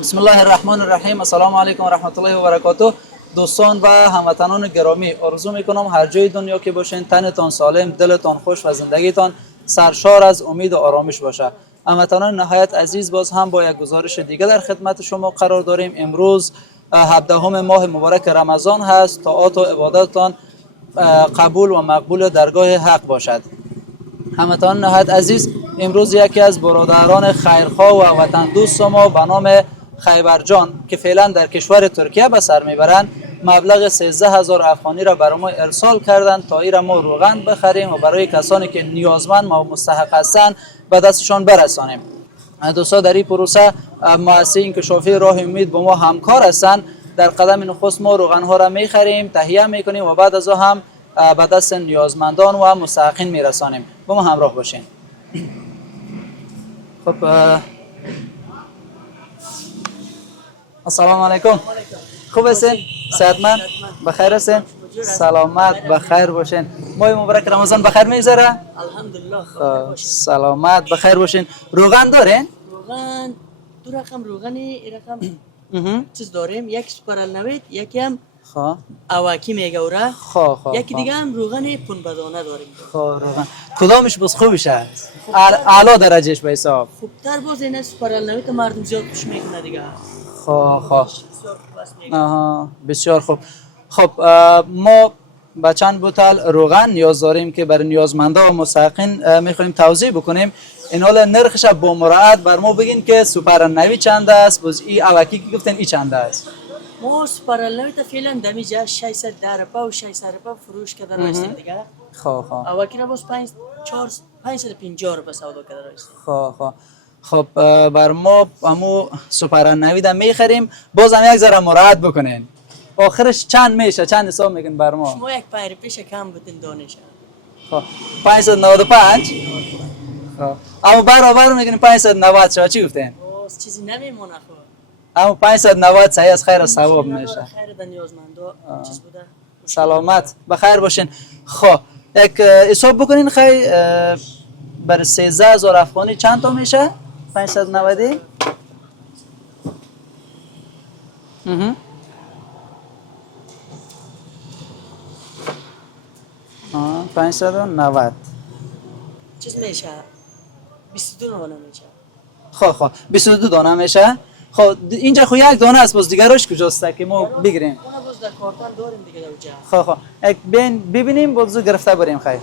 بسم الله الرحمن الرحیم. السلام علیکم و رحمت الله و برکاته. دوستان و هموطنان گرامی، آرزو میکنم هر جای دنیا که باشین تنتان سالم، دلتان خوش و زندگیتان سرشار از امید و آرامش باشه. هموطنان نهایت عزیز، باز هم با یک گزارش دیگه در خدمت شما قرار داریم. امروز 17 ماه مبارک رمضان هست. طاعات و عبادتتان قبول و مقبول درگاه حق باشد. هموطنان نهایت عزیز، امروز یکی از برادران خیرخواه و وطن دوست ما به نام خیبرجان که فعلا در کشور ترکیه به سر میبرند مبلغ 13,000 افغانی را برای ما ارسال کردند تا این ما روغن بخریم و برای کسانی که نیازمند و مستحق هستند به دستشان برسانیم. دوستان، در این پروسه مؤسسه انکشافی راه امید با ما همکار هستند. در قدم نخست ما روغن ها را میخریم، تهیه میکنیم و بعد از آن هم به دست نیازمندان و مستحقین میرسانیم. با ما همراه باشین. خب السلام علیکم. خوب هستین؟ صحتمند؟ بخیر هستین؟ سلامت بخیر باشین. ماه مبارک رمضان بخیر میگذره؟ الحمدلله. سلامت بخیر باشین. روغن دارین؟ روغن دو رقم روغنی، رقم چیز داریم، یک سپرال نوید، یکی هم اواکی میگه اوره، یکی دیگه هم روغن پون بدانه داریم. روغن کدامش بس خوبش است؟ اعلی درجهش به حساب خوبتر باز اینه سپرال نوید، مردم زیاد خوش میکنه دیگه. بسیار خوب. خب ما با چند بوتل روغن نیاز داریم که برای نیازمندا و مستحقین میخوایم توضیح بکنیم. این حالا نرخش با مراعات بر ما بگین که سوپر نوی چند است؟ باز این اوکی که گفتن این چند است؟ ما سوپر نوی تا فعلا دمیجه 610 روپا و 600 روپا فروش کرده رایستیم دیگه. اوکی را باز 550 روپا سودا کرده رایستیم. خب بر ما همو سوپر نوی دا میخریم، باز هم یک ذره مراعات بکنین. آخرش چند میشه؟ چند حساب میگن بر ما؟ شما یک پیر پیش کم بودین دانشه. 595. اما برابر میگن 590. شما چی گفتین؟ چیزی نمیمونه خب. اما 590 صحیح از خیر و ثواب میشه. خیر د نیازمندا چیز بوده. سلامت بخیر باشین. خب یک حساب بکنین خیلی بر 13,000 افغانی چند تا میشه؟ 590. 590 چیز میشه 22 دانه میشه. خب 22 دانه میشه. خب اینجا خو یک دانه است، باز دیگرش کجاست که ما بگیریم؟ اون باز در کارتون داریم دیگه اونجا. خب یک ببینیم باز گرفته بریم. خیر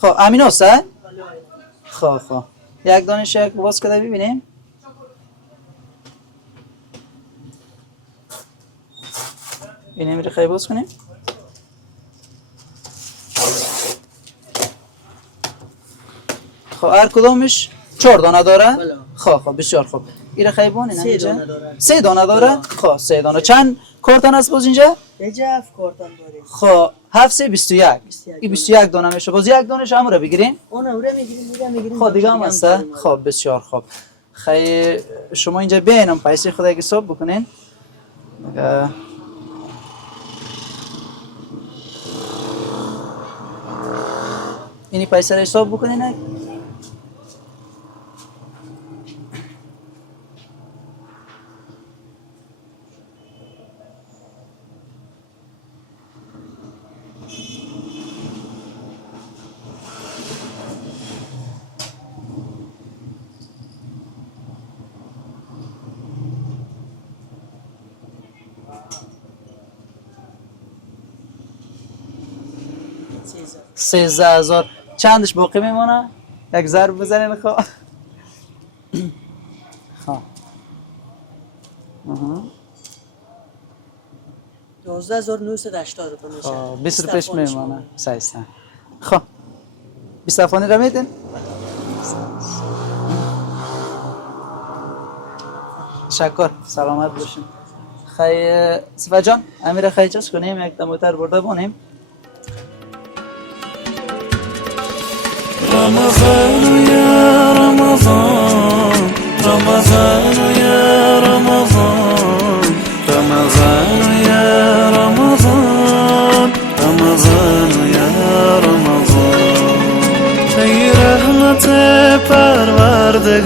خب امین است؟ خب یک دانه شک باز کده ببینیم. اینم رو خیلی باز کنیم. خب هر کدامش 4 دانه داره؟ خب بسیار خوب. این رو خیلی بانین اینجا 3 دانه داره. خب 3 دانه چند کارتن است باز اینجا؟ اینجا 7 کارتن داریم. خب 7 3 21. این 21 دانه میشه. باز یک دانه شما رو بگیریم. اون اوره میگیریم. خب دیگه هم هست. خب بسیار خوب. خیلی شما اینجا بینم پیسه خودت حساب بکنین. اینی پیسه رو حساب بکنین. سیزده هزار. چندش باقی میمونه؟ یک ضرب بزنین. خب 12,980 روپیه میشه. 20 روپیش میمونه. سایسته. خب 20 افغانی را میدین؟ شکر. سلامت باشین. خیلی صفا جان امیر خیلی چیز کنیم، یک دموتر برده بونیم. رمضان يا رمضان رمضان يا رمضان رمضان يا رمضان رمضان يا رمضان ای رحمت پروردگار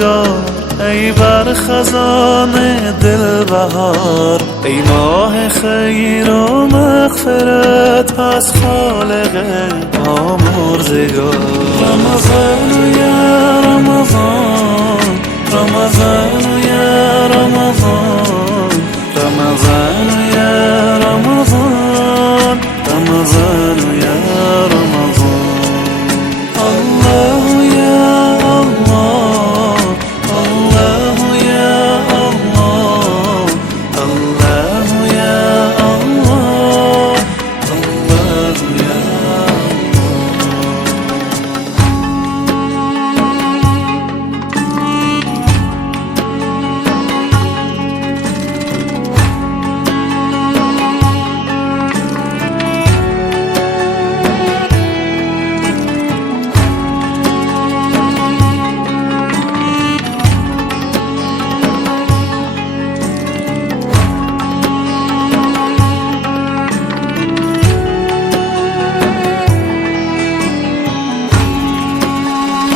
ای بر خزان دل بهار، ای ماه خیر و مغفرت از خالق آمرزگار. رمضان یا رمضان، رمضان یا رمضان، رمضان یا رمضان، رمضان یا رمضان. الله یا الله، الله یا الله، الله یا الله، الله یا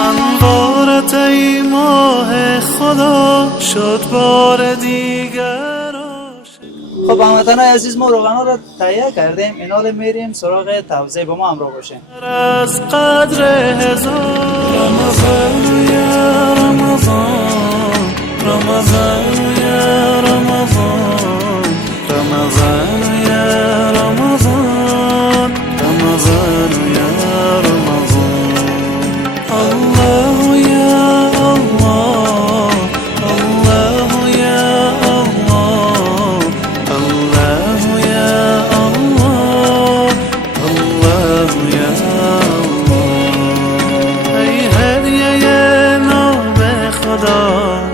انوارت ای ماه خدا شد بار دیگر. خب هموطنان عزیز، ما روغنا رو تهیه کردیم، اینا رو میریم سراغ توزیع. با ما همراه باشین. از قدر هزار. رمضان یا رمضان، رمضان یا رمضان، رمضان یا رمضان، رمضان یا رمضان. الله یا الله، الله یا الله، الله یا الله، الله یا الله. ای هدیه نام خدا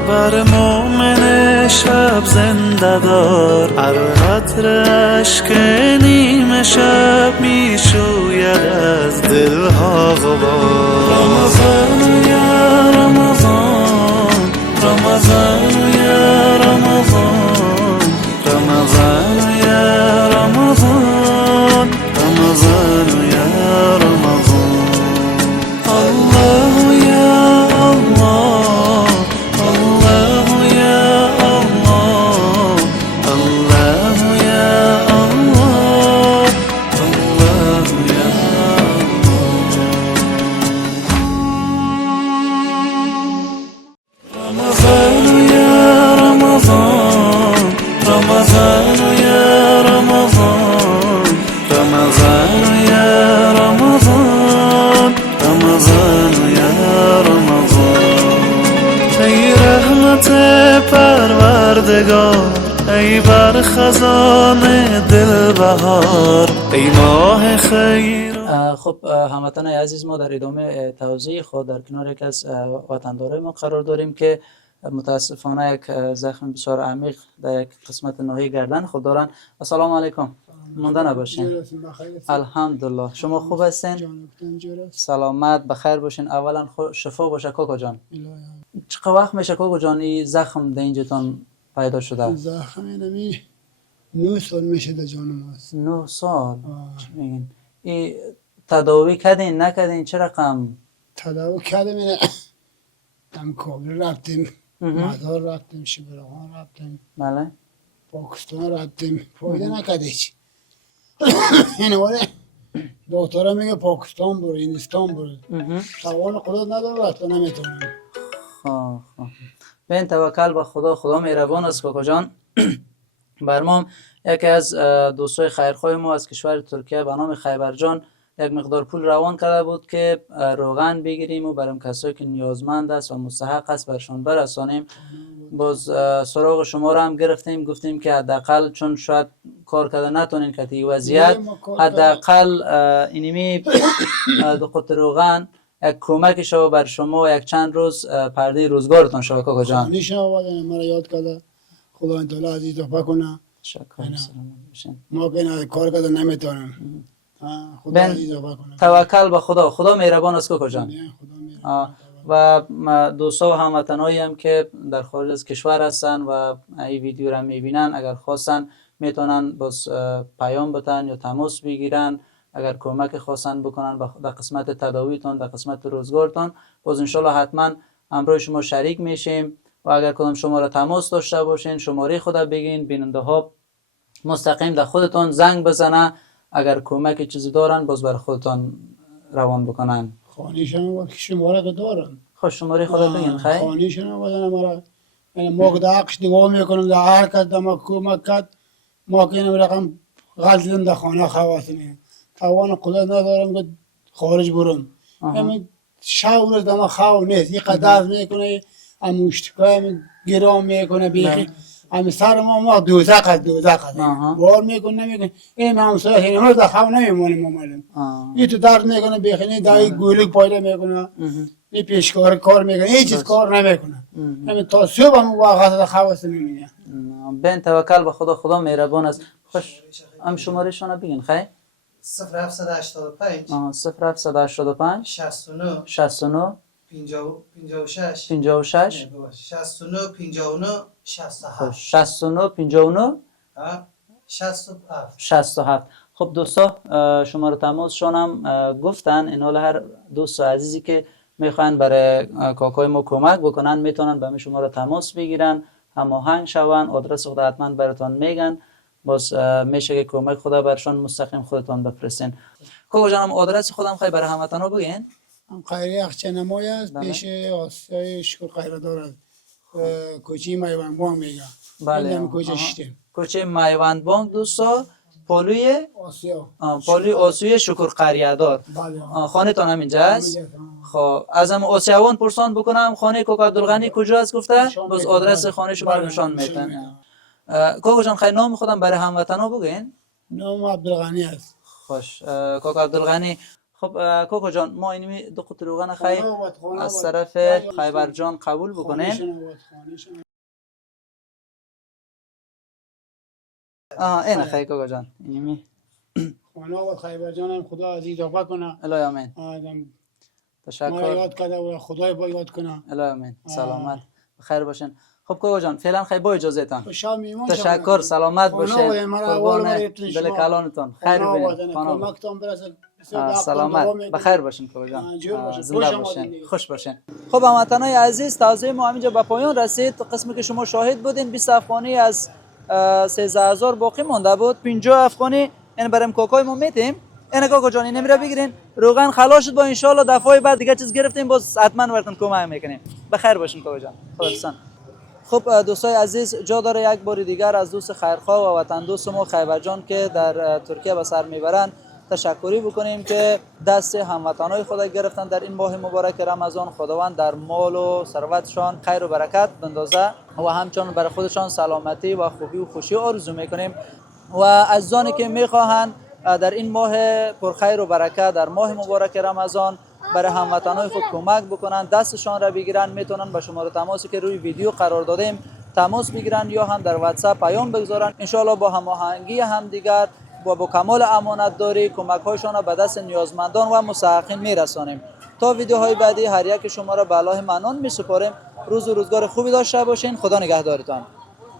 بر مومن شب زنده دار، هر قطره اشک نیمه شب می شوید از دلها غبار. رمضان یا رمضان، رمضان یا رمضان، رمضان یا رمضان، رمضان یا رمضان. الله یا الله، الله یا الله، الله یا الله، الله یا رمضان یا رمضان، رمضان یا رمضان، رمضان یا رمضان، رمضان یا رمضان. ای رحمت پروردگار، ای بر خزان دل بهار، ای ماه خیر. خب هموطنان عزیز، ما در ادامه توزیع خود در کنار یک از وطندارای ما قرار داریم که متاسفانه یک زخم بسیار عمیق در یک قسمت ناحیه گردن خود دارن. السلام علیکم. مونده نباشین. الحمدلله. شما خوب هستین؟ سلامت بخیر باشین. اولا شفا باشه کاکا جان. چقدر وقت میشه کاکا جان این زخم در اینجاتون پیدا شده؟ زخم اینمی 9 سال میشه در جان ماست. 9 سال؟ چی میگین؟ این تداوی کردین نکردین؟ چه رقم؟ تداوی کردیم، اینه دم کابل رفتیم، مدار رفتیم، شبرغان رفتیم، بله پاکستان رفتیم، فایده نکرد هیچ. اینه ولی دکترها میگه پاکستان برو، هندوستان برو. سوال خدا نداره رفت نمیتونم. خب بین توکل به خدا. خدا مهربان است کاکا جان. بر ما یکی از دوستای خیرخواه ما از کشور ترکیه به نام خیبر جان یک مقدار پول روان کرده بود که روغن بگیریم و برای کسایی که نیازمند است و مستحق است برشان برسانیم. باز سراغ شما رو هم گرفتیم، گفتیم که حداقل چون شاید کار کرده نتونین که این وضعیت، حداقل اینمی دو قطع روغن یک کمک شو بر شما یک چند روز پرده روزگارتان شو کاکا جان. نشاوردن مرا یاد کرده، خدا تعالی عزیز توفیق کنه. شکر. ما که کار کرده نمیتونم. خدا عزیز توفیق کنه. توکل به خدا. خدا مهربان است کاکا جان. و دوستا و هموطنایی هم که در خارج از کشور هستن و این ویدیو را میبینن، اگر خواستن میتونن باز پیام بتن یا تماس بگیرن، اگر کمک خواستن بکنن در قسمت تداویتون، در قسمت روزگارتون، باز انشالله حتما همراه شما شریک میشیم و اگر کدام شماره تماس داشته باشین شماره خود بگین، بیننده ها مستقیم در خودتان زنگ بزنه، اگر کمک چیزی دارن باز بر خودتان روان بکنن. خانیشون بود که شماره که دارن. خب شماره خود بگین. خیلی خانیشون بودن مرا، یعنی ما که در حقش دعا میکنم، در هر کس در ما کمک کرد، ما که این رقم غلطیدم در خانه خواسته توان خدا ندارم که خارج برم. یعنی شاور در ما خواهد نیست، یک قدر میکنه هم اشتکای هم گرام میکنه بیخی هم سر ما دوزخ است بار میکنه نمیکنه. این همسایه این امروز در خواه نمیمانیم ممالم این تو درد میکنه بیخی دایی گویلک پایده میکنه این پیشکار کار میکنه، هیچ چیز کار نمیکنه. همین تا صبح هم واقعا در خواه میمونه. بین توکل به خدا، خدا مهربان است. خوش هم شماره شما بگین. خیلی 0785 0785 69 69 56 56 69 59 67 69 59 67 67. خب دوستا شماره تماسشان هم گفتن، این حال هر دوست و عزیزی که میخوان برای کاکای ما کمک بکنن میتونن به شماره تماس بگیرن، هماهنگ شون، آدرس خود حتما براتون میگن، باز میشه که کمک خدا برشان مستقیم خودتان بفرستین. کاکا جانم آدرس خودم خیلی برای همتون بگین. خیری اخچه نمای است، پیش آسیای شکر خیره دارد، کوچه میوان بانک میگه. بله. کوچه شتیم. کوچه میوان بانک دوستا، پالوی آسیا. پالوی آسیای شکر قریه دار. خانه تان همینجا است. خب از هم آسیوان پرسان بکنم خانه کاکا عبدالغنی کجا است گفته؟ باز آدرس خانه شما رو نشان میتن. کاکا جان خیلی نام خودم برای هموطنا بگین. نام عبدالغنی است. خوش کاکا عبدالغنی. خب کاکا جان ما اینمی دو قطر روغن خیلی از طرف خیبر جان قبول بکنین. این خیلی کاکا جان اینمی خانه و خیبر جان هم خدا عزیز آقا کنه. الهی آمین. تشکر. ما یاد کرده و خدای با یاد کنه. الهی آمین. سلامت بخیر باشین. خب کاکا جان فعلا خیلی با اجازه تان. تشکر. سلامت باشین. قربان دل کلانتان. خیر ببینید. سلامت بخیر باشین کاکا جان. زنده باشین. خوش باشین. خب هموطنان عزیز توضیح ما همینجا به پایان رسید. قسمی که شما شاهد بودین 20 افغانی از 13000 باقی مونده بود. 50 افغانی این برام کاکای ما میتیم. این کاکا جان این میره بگیرین. روغن خلاص شد با ان شاء الله دفعه بعد دیگه چیز گرفتیم باز حتما براتون کمک میکنیم. بخیر باشین کاکا جان. خداحافظ. خب دوستای عزیز جا داره یک بار دیگر از دوست خیرخواه و وطن دوست ما خیبر جان که در ترکیه به سر میبرن تشکری بکنیم که دست هموطنای خود گرفتن در این ماه مبارک رمضان. خداوند در مال و ثروتشان خیر و برکت بندازه و همچنان برای خودشان سلامتی و خوبی و خوشی آرزو میکنیم و عزیزانی که میخواهند در این ماه پرخیر و برکت در ماه مبارک رمضان برای هموطنای خود کمک بکنن دستشان را بگیرن میتونن به شماره تماسی که روی ویدیو قرار دادیم تماس بگیرن یا هم در واتساپ پیام بگذارن. ان شاء الله با هماهنگی همدیگر و با کمال امانت داری کمک هایشان را به دست نیازمندان و مستحقین میرسانیم. تا ویدیوهای بعدی هر یک شما را به الله منان میسپاریم. روز و روزگار خوبی داشته باشین. خدا نگهدارتان.